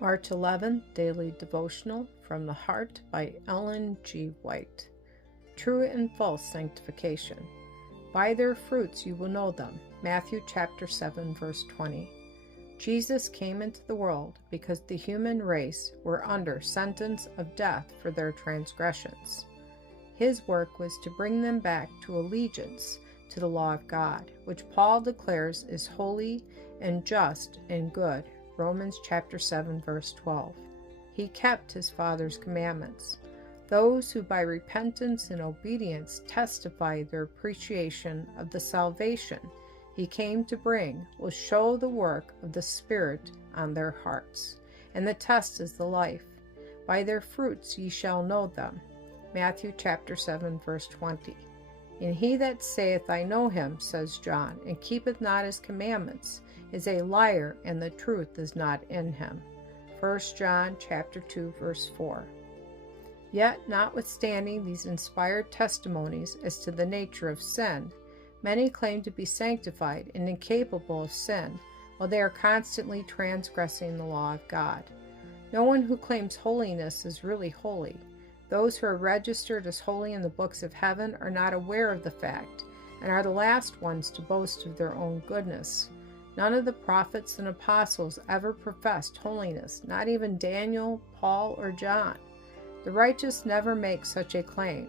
March 11th, Daily Devotional from the Heart by Ellen G. White. True and false sanctification. By their fruits you will know them. Matthew chapter 7, verse 20. Jesus came into the world because the human race were under sentence of death for their transgressions. His work was to bring them back to allegiance to the law of God, which Paul declares is holy and just and good. Romans chapter 7, verse 12. He kept his Father's commandments. Those who by repentance and obedience testify their appreciation of the salvation he came to bring will show the work of the Spirit on their hearts. And the test is the life. By their fruits ye shall know them. Matthew chapter 7, verse 20. And he that saith, I know him, says John, and keepeth not his commandments, is a liar, and the truth is not in him. 1 John chapter 2, verse 4. Yet, notwithstanding these inspired testimonies as to the nature of sin, many claim to be sanctified and incapable of sin, while they are constantly transgressing the law of God. No one who claims holiness is really holy. Those who are registered as holy in the books of heaven are not aware of the fact, and are the last ones to boast of their own goodness. None of the prophets and apostles ever professed holiness, not even Daniel, Paul, or John. The righteous never make such a claim.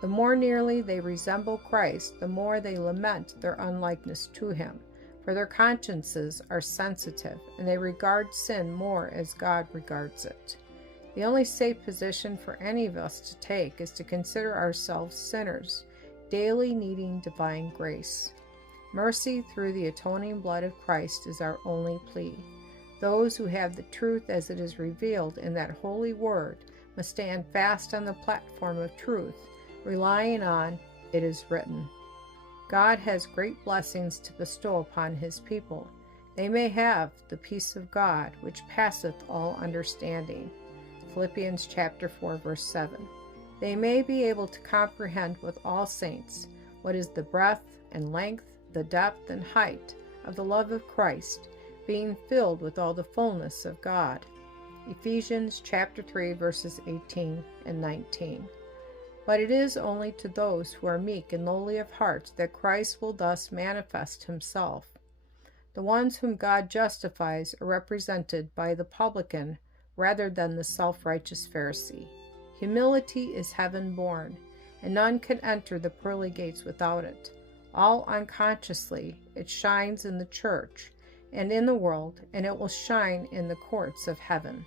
The more nearly they resemble Christ, the more they lament their unlikeness to him, for their consciences are sensitive, and they regard sin more as God regards it. The only safe position for any of us to take is to consider ourselves sinners, daily needing divine grace. Mercy through the atoning blood of Christ is our only plea. Those who have the truth as it is revealed in that holy word must stand fast on the platform of truth, relying on it is written. God has great blessings to bestow upon his people. They may have the peace of God, which passeth all understanding. Philippians chapter 4, verse 7. They may be able to comprehend with all saints what is the breadth and length, the depth and height of the love of Christ, being filled with all the fullness of God. Ephesians chapter 3, verses 18 and 19. But it is only to those who are meek and lowly of heart that Christ will thus manifest himself. The ones whom God justifies are represented by the publican rather than the self-righteous Pharisee. Humility is heaven-born, and none can enter the pearly gates without it. All unconsciously, it shines in the church and in the world, and it will shine in the courts of heaven.